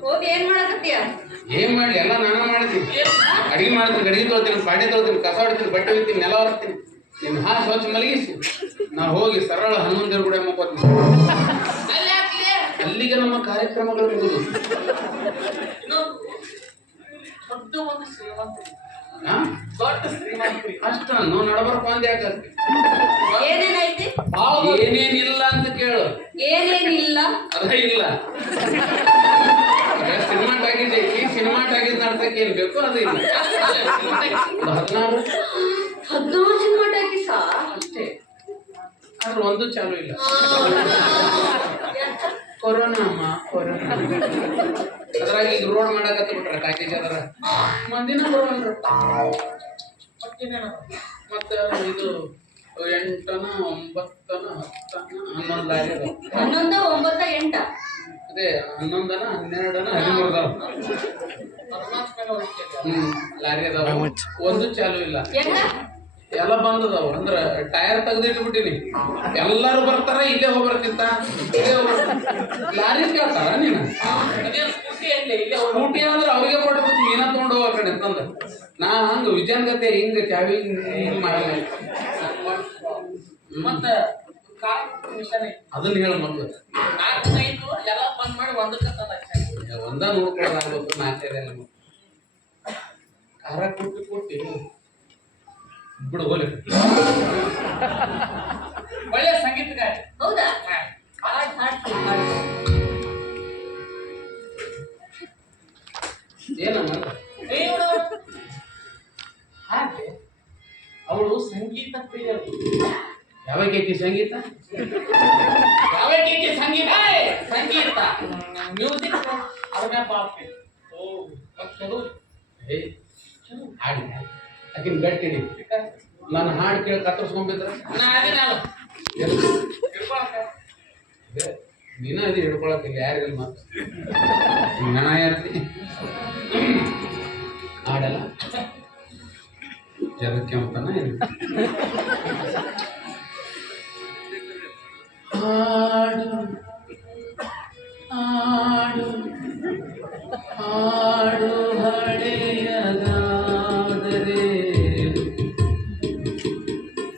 ಹೋಗಿ ಏನ್ ಮಾಡಕತ್ತೀಯ? ಏನ್ ಮಾಡ್ಲಿ ಎಲ್ಲ ನಾನ ಮಾಡ್ತೀನಿ ಅಡಿಗೆ ಮಾಡ್ತೀನಿ ಗಡಿಗೆ ತೊಳ್ತೀನಿ ಪಾಡೆ ತೊಳ್ತೀನಿ ಕಸ ಹೊಡಿತೀನಿ ಬಟ್ಟೆ ಒಗಿತೀನಿ ನೆಲ ಹೊರತೀನಿ ನಿನ್ನ ಹಾ ಸ್ವಚ್ಛ ಮಲಗಿಸಿ ನಾ ಹೋಗಿ ಸರಳ ಹನುಮಂತ ದೇವ್ರ ಕೂಡ ಮಕ್ಕೋತೀನಿ ಅಲ್ಲಿ ಹಾಕ್ಲಿ ಅಲ್ಲಿಗೆ ನಮ್ಮ ಕಾರ್ಯಕ್ರಮಗಳು ಮುಗಿದು ದೊಡ್ಡ ಒಂದು ಶ್ರೀಮಂತ ಹಾ ದೊಡ್ಡ ಶ್ರೀಮಂತ ಅಷ್ಟ ನಾವು ನಡಬರ್ಕ ಒಂದ್ ಯಾಕಂತ ಏನೇನೈತಿ? ಏನೇನಿಲ್ಲ ಅಂತ ಕೇಳು ಏನೇನಿಲ್ಲ? ಅದ ಇಲ್ಲ ಸಿನಿಮಾ ಟಾಕೀಸ್ ಐತಿ ಸಿನಿಮಾ ಟಾಕೀಸ್ ನಡ್ಸಕ್ಕೆ ಏನ್ ಬೇಕು ಅದು ಇಲ್ಲ 16 16 ಸಿನಿಮಾ ಟಾಕೀಸ? ಅಷ್ಟೇ ಆದ್ರೆ ಒಂದು ಚಾಲು ಇಲ್ಲ ಕೊರೋನಾ ಅಮ್ಮ ಕೊರೋನಾ ಅದ್ರಾಗ ಈಗ ರೋಡ್ ಮಾಡಕತ್ತ ಬಿಟ್ರ ಟಾಕೀಸ್ ಅದರ ಮಂದಿನ ಬರೋಲ್ಲ ಮತ್ತೆ ಇದು 8ನ 9ನ 10ನ 11 ಲಾರಿ ಅದಾವ 11, 9, 8 ಅದೇ 11ನ 12ನ 13 ಲಾರಿ ಅದಾವ ಒಂದು ಚಾಲು ಇಲ್ಲ ಯಾಕ? ಎಲ್ಲ ಬಂದದಾವ ಅಂದ್ರ ಟೈರ್ ತೆಗ್ದಿಟ್ಬಿಟ್ಟಿನಿ ಎಲ್ಲಾರು ಬರ್ತಾರ ಇಲ್ಲೇ ಹೋಗ್ಬರ್ತಿತ್ತ ಇಲ್ಲೇ ಲಾರಿ ಕೇಳ್ತಾರ ನೀನು ಸ್ಕೂಟಿ ಅಂದ್ರೆ ಅವ್ರಿಗೆ ಕೊಟ್ಬಿಟ್ಟು ನೀನ ತಗೊಂಡು ಹೋಗ ಕಡೆ ಅಂತಂದ ನಾ ಹಂಗ ವಿಜಯನ್ ಗತೆ ಹಿಂಗ ಚಾವಿ ಹಿಂಗ್ ಮಾಡಲ್ಲ ಮತ್ತ ಅದನ್ನ ಹೇಳ ಮಕ್ಳು ಎಲ್ಲ ಬಂದ್ ಮಾಡಿ ಒಂದಕ್ಕೆ ತಂದ ಒಂದ ನೋಡ್ಕೊಳ್ಳೋದಾಗ್ಬೇಕು ನಾಲ್ಕೈದೆಲ್ಲ ಖಾರ ಕೊಟ್ಟು ಬಿಡು ಹೋಲಿ ಒಳ್ಳೆ ಸಂಗೀತಗಾರ ಹೌದಾ? ಹಾಡ್ತೀನಿ. ಏನಮ್ಮ ಹಾಗೆ ಅವಳು ಸಂಗೀತ ಪ್ರಿಯರು ಯಾವಾಗ ಐತಿ ಸಂಗೀತ ಯಾವಕ್ಕೆ ಸಂಗೀತ ಸಂಗೀತ ಮ್ಯೂಸಿಕ್ ಅದನ್ನ ಬಾಪಿ ಓ ಚಲೋ ಏ ಹಾಡಿ ಆಕಿನ ಗಟ್ಟಿಡಿ ನಾನು ಹಾಡು ಕೇಳಿ ಕತ್ತರಿಸ್ಕೊಂಡ್ಬಿದ್ರೆ ನೀನ ಅದು ಹಿಡ್ಕೊಳಕಿಲ್ಲ ಯಾರಿಗಲ್ಲ ಮಾತು ಹಣ ಯಾರ್ತಿ ಹಾಡಲ್ಲ ಜಗಕ್ಕೆ ಅಂತಾನ ಏನು ಹಾಡು ಹಾಡು ಹಾಡು ಹಳೆಯದಾದರೆ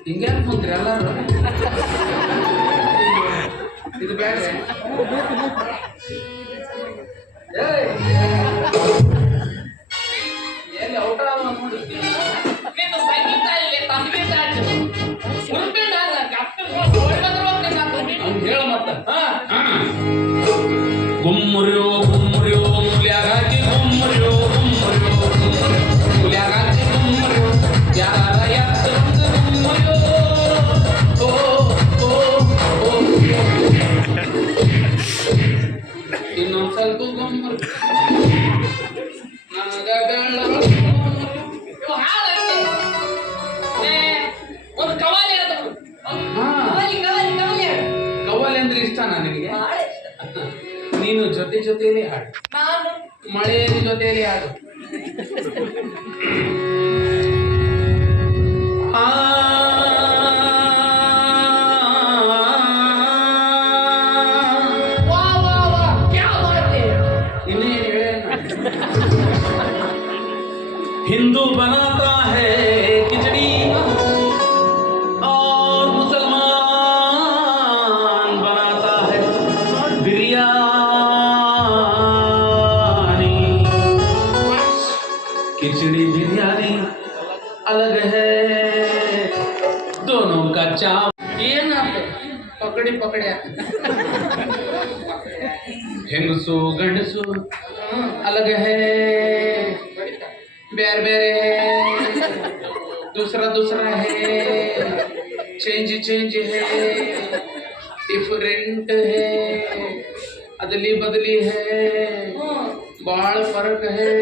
ಹಿಂಗ್ಯಾಕೆ ಕುಂತ್ರಿ ಎಲ್ಲಾರು ಇದು ಬೇಡ ಎಲ್ಲಿ ಔಟ ನೋಡಿ ಸಂಗೀತ ಇಲ್ಲಿ ತಂದೆ ಅವ್ನು ಹೇಳ ಮತ್ತ ಗುಮ್ಮರ್ಯೋ ಗುಮ್ಮರ್ಯೋ ಮುಲ್ಯಾಗಾಕಿ ಗುಮ್ಮರ್ಯೋ ಗುಮ್ಮರ್ಯೋ ಮುಲ್ಯಾಗಾಕಿ ಗುಮ್ಮರ್ಯೋ ಯಾರ ಎತ್ತ ಗುಮ್ಮರ್ಯೋ ಓ ಓ ಓ ಅಂದ್ರೆ ಇಷ್ಟ ನನಗೆ. ಬಹಳ ಇಷ್ಟ. ನೀನು ಜೊತೆಯಲ್ಲಿ ಹಾಡು, ನಾನು ಮಳೆಯ ಜೊತೆಯಲ್ಲಿ ಹಾಡು. ಆ ವಾ ವಾ ವಾ ಕ್ಯಾ ಬಾತ್ ಹೈ. ಇನ್ನೇನು ಹೇಳೇನ? हिंदू बनाता है खिचड़ी और मुसलमान बनाता है बिरयानी. खिचड़ी बिरयानी अलग है, दोनों का चाव. ಏನಾಯ್ತು ಪಕಡಿ ಪಕಡಿ ಹೆಂಗಸು ಗಂಡಸು अलग है, ಬೇರೆ ಬೇರೆ है, दूसरा है, चेंज है, डिफरेंट है, अदली बदली है, बाल फर्क है,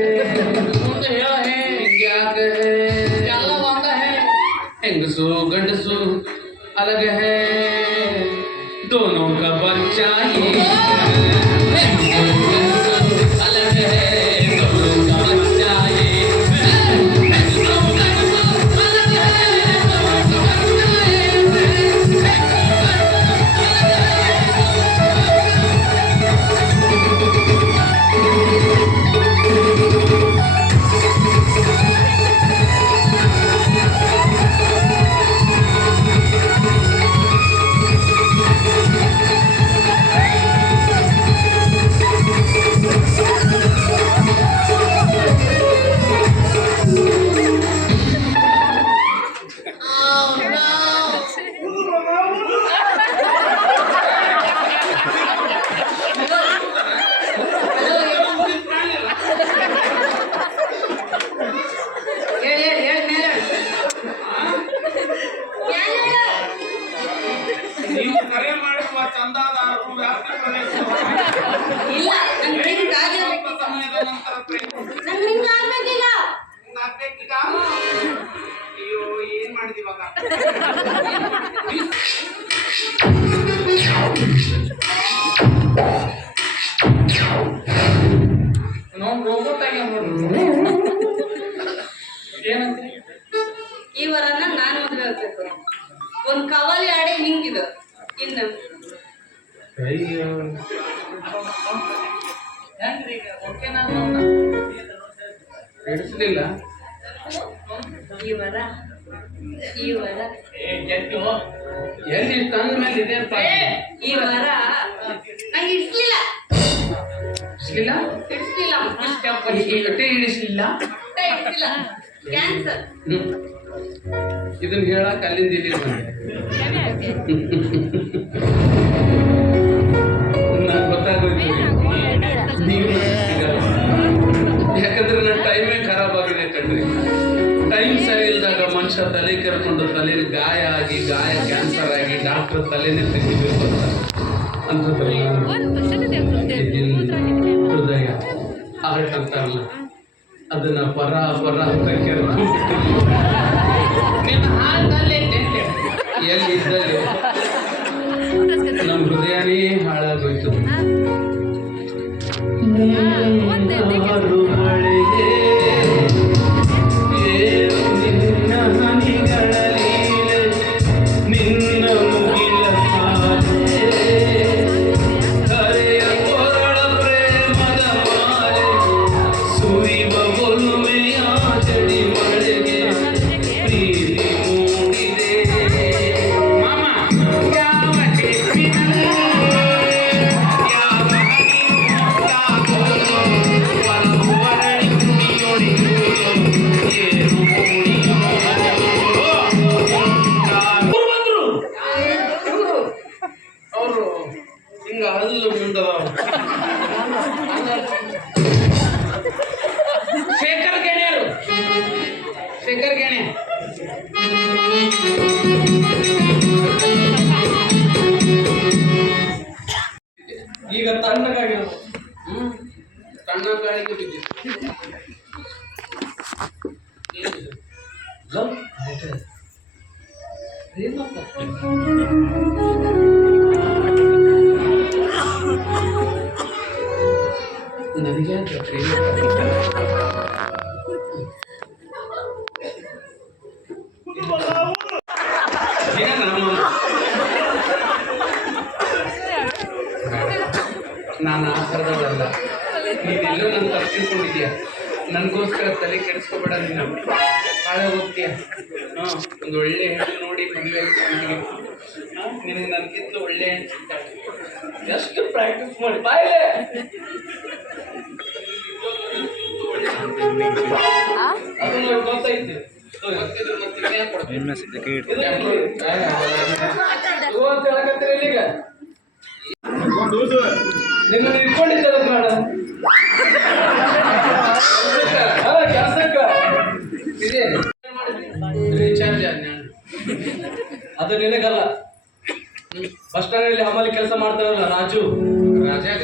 ಮುಂದೆ ಹೇಳ ಹೇ ಹಿಂಗ್ಯಾಕ है, ಎಲ್ಲ ಒಂದ ಹೇ ಹೆಂಗಸು ಗಂಡಸು अलग है, दोनों का बच्चा ये अलग है, दोनों का बच्चा ये ನೀವು ಕರೆ ಮಾಡುವ ಚಂದಾದಾರರು ವ್ಯಾಪ್ತಿ ಪ್ರದೇಶ ಇಲ್ಲ ನನ್ ಡ್ರಿಂಕ್ ಸ್ವಲ್ಪ ಸಮಯದ ನಂತರ ನನ್ ಡ್ರಿಂಕ್ ಆಗ್ಬೇಕಿಲ್ಲ. ಆಗ್ಬೇಕೀಗ. ಅಯ್ಯೋ ಏನ್ ಮಾಡಿದಿವಾಗ? ನಾವು ರೋಬೋಟ್ ಆಗಿ ಏನಂತ ಈ ವರನ ನಾನ್ ಮದ್ವೆ ಆಗ್ಬೇಕು. ಒಂದ್ ಕವಲಿ ಆಡಿ ಹಿಂಗಿದು ಇನ್ನು ಅಯ್ಯೋ ಹೆಂಗ್ರಿ ಈಗ ಓಕೆನಾ ಹಿಡಿಸ್ಲಿಲ್ಲ. ಈ ವರ ಎಲ್ಲಿ ತಂದ ಮೇಲೆ ಇದೆ ಅಂತ ಈ ವರ ನಂಗೆ ಇಡ್ಸ್ಲಿಲ್ಲ ಇಡ್ಸ್ಲಿಲ್ಲ. ಇಡ್ಸ್ಲಿಲ್ಲ ಹೊಟ್ಟೆ ಇಡಿಸ್ಲಿಲ್ಲ. ಹೊಟ್ಟೆ ಇಡ್ಸಿಲ್ಲ ಕ್ಯಾನ್ಸರ್. ಇದನ್ನ ಹೇಳಕ್ ಅಲ್ಲಿಂದ ಇಲ್ಲಿ ಬಂದೆ. ನಂಗೆ ಗೊತ್ತಾಗೋಯ್ತು ನೀವು ಸಿಗಲ್ಲ. ಯಾಕಂದ್ರೆ ನನ್ನ ಟೈಮೇ ಖರಾಬ್ ಆಗಿದೆ ಕಣ್ರಿ. ಟೈಮ್ ಸರಿ ಇಲ್ದಾಗ ಮನುಷ್ಯ ತಲೆ ಕೆರ್ಕೊಂಡು ತಲೆ ಗಾಯ ಆಗಿ ಕ್ಯಾನ್ಸರ್ ಆಗಿ ಡಾಕ್ಟರ್ ತಲೆನೇ ತೆಗಿಬೇಕು ಅಂತ ಹೃದಯ ಹಾರ್ಟ್ ಅಂತಾರಲ್ಲ, ಅದನ್ನ ಪರ ಅಂತ ಕೆರ್ಕೊಂಡು ನಿನ್ನ ಹಾಲ್ನಲ್ಲಿ ಎಲ್ಲಿ ಇದ್ದಲ್ಲಿ ನಮ್ಮ ಹೃದಯನೇ ಹಾಳಾಗೋಯ್ತು. ಮುಂಗಾರು ಮಳೆಗೆ ಏರು ನಿನ್ನ ಹನಿಗಳ ಲೀಲೆ, ನಿನ್ನ ಮುಗಿಲ ಸಾಲೆ, ಕರೆಯ ಕೊರಳ ಪ್ರೇಮದ ಮಾಲೆ, ಸುರಿವ ಒಲುಮೆಯ ಜಡಿ ಮಳೆಗೆ ಪ್ರೀತಿ ಮೂಡಿದೆ. ಮಾಮ ಯಾವ ಟಿಪ್ಪಿನಲ್ಲಿ ಯಾವ ಅವರು ಹಿಂಗ ಹಲ್ಲು ಮುಂದವ ಶೇಖರ್ ಗೆಣೆಯರು, ಶೇಖರ್ ಗೆಣೆ ಈಗ ತಣ್ಣಗಾಗಿರೋದು. ತಣ್ಣ ಗಾಳಿಗೆ ಬಿದ್ದಿದೆ. ನಾನು ಆ ಥರದವಳಲ್ಲ. ನೀನೆಲ್ಲೋ ನನ್ನ ತಪ್ಪು ತಿಳ್ಕೊಂಡಿದ್ಯಾ. ನನಗೋಸ್ಕರ ತಲೆ ಕೆಡಿಸ್ಕೋಬೇಡ, ನೀನು ಹಾಳೆ ಹೋಗ್ತೀಯ. ಹಾಂ, ಒಂದು ಒಳ್ಳೆ ಹೆಣ್ಣು ನೋಡಿ ಮದುವೆ ನಿನಗೆ ನನಗಿಂತ ಒಳ್ಳೆ ಹೆಣ್ಣು ಸಿಗ್ತಾಳೆ. ಎಷ್ಟು ಪ್ರಾಕ್ಟೀಸ್ ಮಾಡಿ ಬಾಯಿಲೆ. ಅದು ನನಗೆ ಗೊತ್ತೈತಿ. ಗೊತ್ತಿದ್ರು ಮತ್ತೆ ಇನ್ನೇನ್ ಕೊಡ್ತೀನಿ? ಅಂತ ಹೇಳಕತ್ತೀರ ಇಲ್ಲಿಗ ನಿನ್ನ ಇಟ್ಕೊಂಡಿದ್ದದ ಬೇಡ ಕೆಲಸಕ್ಕ ಇದೆ ರೀಚಾರ್ಜ್ ಅದು ನಿನಗಲ್ಲ. ಬಸ್ ಸ್ಟ್ಯಾಂಡಲ್ಲಿ ಹಮಾಲಿ ಕೆಲಸ ಮಾಡ್ತಾರಲ್ಲ ರಾಜಾಗ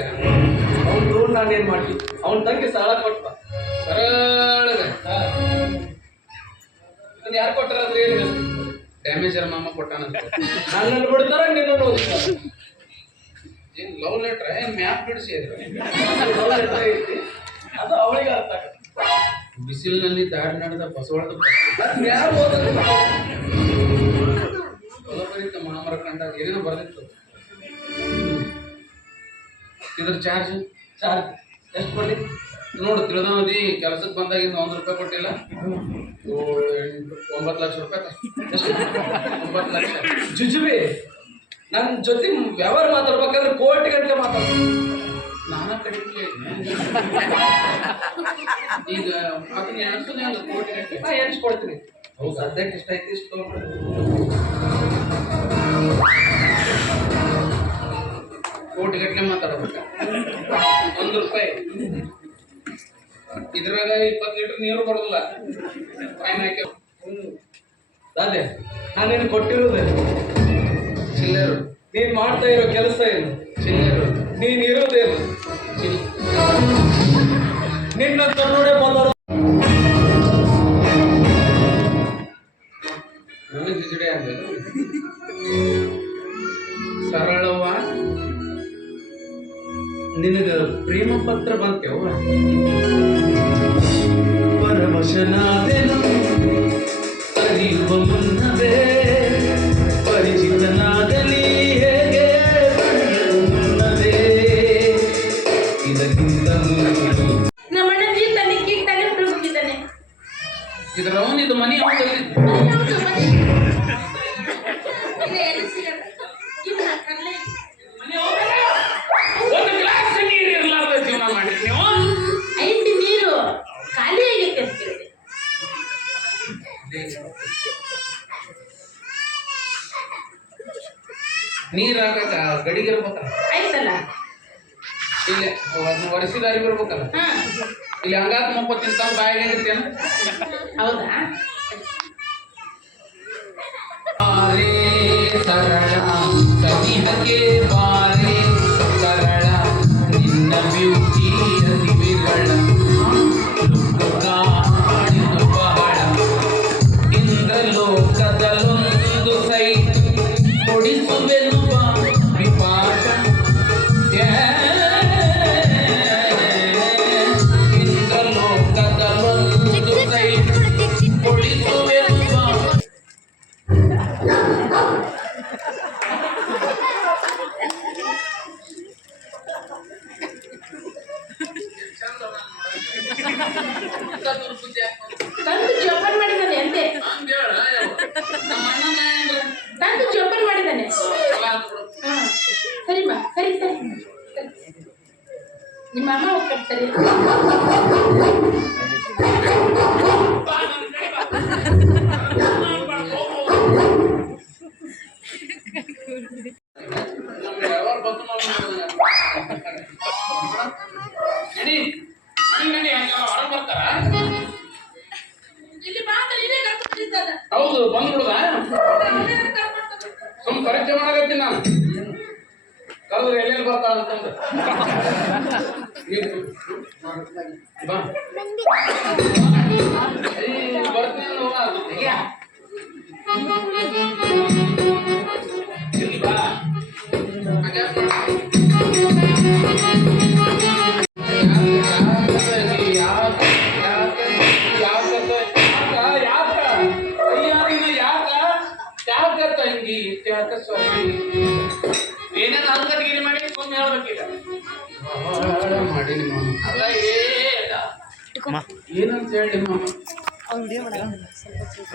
ಅವ್ನ ರೂಲ್ ನಾನೇನ್ ಮಾಡ್ಲಿ. ಅವನ ತಂಗಿ ಸಾಲ ಕೊಟ್ಟ ಬರಳಗ ಯಾರು ಕೊಟ್ಟಾರಂದ್ರೆ ಏನು ಡ್ಯಾಮೇಜರ್ ಮಾಮ ಕೊಟ್ಟಾನಂತ. ನನ್ನನ್ನು ಬಿಡ್ತಾರ ನಿನ್ನನ್ನು ಓದಿಸ್ತಾರ. ಏನ್ ಲವ್ ಲೆಟ್ರ ಏನ್ ಮ್ಯಾಪ್ ಬಿಡಿಸಿ ಲವ್ ಲೆಟರ್ ಐತಿ, ಅದು ಅವಳಿಗೆ ಅರ್ಥ ಆಗತ್ತೆ. ಬಿಸಿಲಿನಲ್ಲಿ ದಾರಿ ನಡೆದ ಬಸವಳದ ಯಾರು ಓದೋದಿಲ್ಲ. ಹೊಲಪರಿತ ಮಾಮರ ಕಂಡಾಗ ಏನೇನೋ ಬರ್ದಿತ್ತು. ಇದ್ರ ಚಾರ್ಜ್ ಎಷ್ಟು ಕೊಡ್ಲಿ ನೋಡು. ತಿಳಿದವಧಿ ಕೆಲಸಕ್ಕೆ ಬಂದಾಗಿಂದ 1 ರೂಪಾಯಿ ಕೊಟ್ಟಿಲ್ಲ. 9 ಲಕ್ಷ ರೂಪಾಯಿ. ಎಷ್ಟು? 9 ಲಕ್ಷ. ಜುಜುಬಿ ನನ್ನ ಜೊತೆ ವ್ಯವಹಾರ ಮಾತಾಡ್ಬೇಕಾದ್ರೆ ಕೋಟಿ ಗಂಟೆ ಮಾತಾಡ್ತೀನಿ. ನಾನಾ ಕಡಿಮೆ ಈಗ ಅದನ್ನ ಎಣಿಸೋದೇ ಒಂದು ಕೋಟಿ ಗಂಟೆ ಎಣಿಸ್ಕೊಡ್ತೀನಿ. ಹೌದು, ಸದ್ಯಕ್ಕೆ ಇಷ್ಟ ಐತಿ, ಇಷ್ಟು ಕೋಟಿ ಗಟ್ಟಲೆ ಮಾತಾಡ್ಬೇಕ. 1 ರೂಪಾಯಿ ಇದ್ರಾಗ 20 ಲೀಟರ್ ನೀರು ಬರೋದಿಲ್ಲ. ಫೈನ್ ಹಾಕಿ ಅದೇ ನಾನು ನಿನಗೆ ಕೊಟ್ಟಿರೋದೆ ಚಿಲ್ಲರು. ನೀನ್ ಮಾಡ್ತಾ ಇರೋ ಕೆಲಸ ಏನು ಚಿಲ್ಲರು. ನೀನ್ ಇರೋದೇನು ನಿನ್ನಂತ ನೋಡೇ ಬಂದರು. ನನಗೆ ಜಿಜಡೆ ಅಂದ್ರೆ ಸರಳವ ನಿನಗ ಪ್ರೇಮ ಪತ್ರ ಬಂತೇವ ಪರವಶನಾದೆನು ಅರಿಯುವ ಮುನ್ನವೇ ಪರಿಚಿತನಾಗಲಿ ಹೇಗೆ ಮುನ್ನವೇ ಇದಕ್ಕಿಂತ ನಮ್ಮಣ್ಣ ನೀರು ತಾನೆ ಕೇಕ್ ತಾನೆ ಹೋಗಿದ್ದಾನೆ. ಇದ್ರ ಅವನಿದು ಮನೆ ಒಂದು ಗ್ಲಾಸ್ ನೀರು ಇರ್ಲಾರ್ದ ಜೀವನ ಮಾಡಿರಿ ನೀವು. ಐತಿ ನೀರು ಖಾಲಿ ಆಗೈತೆ ಅಂತ ಕೇಳಿದೆ. ನೀರ್ ಹಾಕಕ ಗಡಿಗೆ ಇರ್ಬೇಕಲ್ಲ. ಆಯ್ತಲ್ಲ. ಇಲ್ಲಿ ಅದನ್ನ ಒರೆಸಿದಾರಿ ಬರ್ಬೇಕಲ್ಲ. ಹಾ ಇಲ್ಲಿ ಹಂಗಾತ್ ಮಕ್ಕೋತೀನಿ ತಂದು ಬಾಯಿಗೆ ಹಿಡಿತೇನ. ಹೌದಾ? ಬಾರೆ ಸರಳ ಸವಿಹಗೆ ಬಾರೆ ಸರಳ ನಿನ್ನ ಬ್ಯೂಟಿ ಅತಿ ವಿರಳ ಕಾಣಿದು ಬಹಳ ಇಂದ್ರಲೋಕದಲ್ಲೊಂದು ಸೈಟ್ ಕೊಡಿಸುವೆನುವ ವಿಪಾಶ ಇಂದ್ರಲೋಕದಲ್ಲೊಂದು ಸೈಟ್ ಕೊಡಿಸುವೆನುವ ತಂದು ಜೋಪಾನ್ ಮಾಡಿದ್ದಾನೆ ಅಂತೆ. ತಂದು ಜೋಪಾನ್ ಮಾಡಿದ್ದಾನೆ. ಹಾ ಸರಿಮ್ಮ, ಸರಿ ಸರಿ ಸರಿ. ನಿಮ್ಮ ಅಮ್ಮ ಹೋಗ್ತಾರೆ ಸರಿ. ಹೌದು ಬಂದ್ಬಿಡುದ ಸುಮ್ ಪರೀಕ್ಷೆ ಮಾಡಕತ್ತೀನಿ ನಾನು. ಕರೆದ್ರೆ ಎಲ್ಲೆಲ್ಲಿ ಬರ್ತಾಳ ಅಂತಂದ್ರೆ ಬಾ ಬರ್ತೀನಿ ಇಲ್ಲಿ ಬಾ. ಏನೇನು ಅಂಗಡಿಗೆ ಮಾಡಿ ಸುಮ್ಮನೆ ಹೇಳ್ಬೇಕೀಗ. ಮಾಡಿ ನಿಮ್ಮ ಅಲ್ಲ ಏನಂತ ಹೇಳಿ ಮಾಮ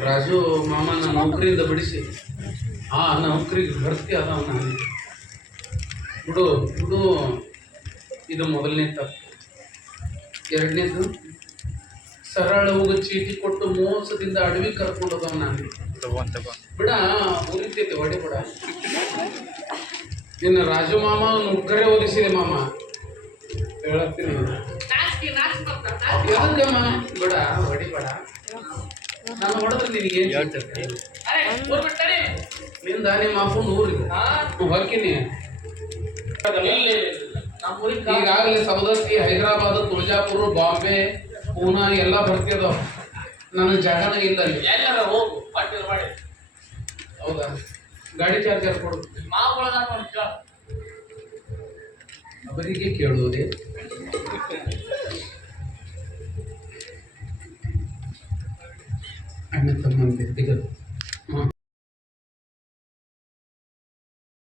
ರಾಜು ಮಾಮನ ನೌಕರಿಯಿಂದ ಬಿಡಿಸಿ ಆ ನೌಕರಿಗೆ ಭರ್ತಿ ಅದ ಅವನ ಬಿಡು ಬಿಡು. ಇದು ಮೊದಲನೇ ತಪ್ಪು. ಎರಡನೇದು ಸರಳ ಹೋಗ ಚೀಟಿ ಕೊಟ್ಟು ಮೋಸದಿಂದ ಅಡವಿ ಕರ್ಕೊಂಡು ಹೋದವ ನಾನು ಬಿಡ ಉರಿತೈತೆ ಹೊಡೆ ಬಿಡ. ಇನ್ನು ರಾಜು ಮಾಮ ನುಗ್ಗರೆ ಒಲಿಸಿದೆ ಮಾಮ ಹೇಳತ್ತೀನಿ ಯಾವ್ದಮ್ಮ ಬಿಡ ಹೊಡಿಬೇಡ. ನಾನು ಹೊಡೆದ್ರೆ ನಿನಗೆ ನಿಂದ ನಿಮ್ಮ ಅಪ್ಪನ ಊರಿಗೆ ಹೋಗ್ತೀನಿ. ಈಗಾಗಲೇ ಸವದತ್ತಿ, ಹೈದರಾಬಾದ್, ತುಳಜಾಪುರ, ಬಾಂಬೆ, ಪೂನಾ ಎಲ್ಲ ಬರ್ತಿದಾವ. ನನಗೆ ಜಾಗನ ಇಲ್ಲ ಅಲ್ಲಿ. ಎಲ್ಲಾರ ಹೋಗು ಪಟ್ಟಿರ್ ಮಾಡಿ. ಹೌದಾ? ಗಾಡಿ ಚಾರ್ಜರ್ ಕೊಡು. ಮಾವುಗಳದ ಅವರಿಗೆ ಕೇಳುವುದೇ ಅಣ್ಣ ತಮ್ಮನ ವ್ಯಕ್ತಿಗತ